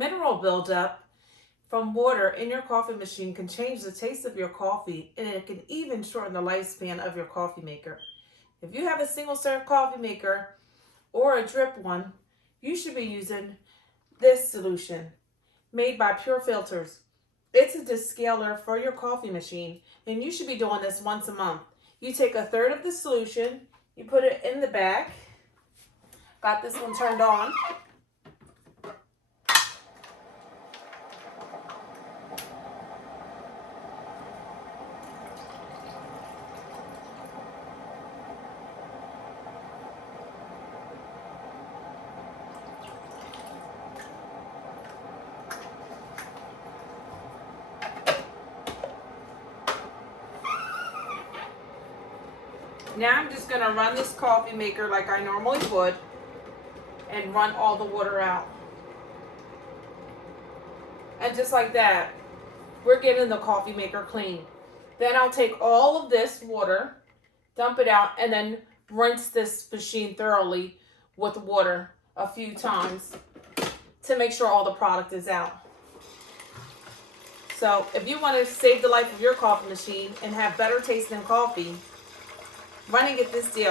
Mineral buildup from water in your coffee machine can change the taste of your coffee, and it can even shorten the lifespan of your coffee maker. If you have a single serve coffee maker or a drip one, you should be using this solution made by Pure Filters. It's a descaler for your coffee machine, and you should be doing this once a month. You take a third of the solution, you put it in the bag. Got this one turned on. Now I'm just going to run this coffee maker like I normally would and run all the water out. And just like that, we're getting the coffee maker clean. Then I'll take all of this water, dump it out, and then rinse this machine thoroughly with water a few times to make sure all the product is out. So if you want to save the life of your coffee machine and have better tasting coffee, run and get this deal.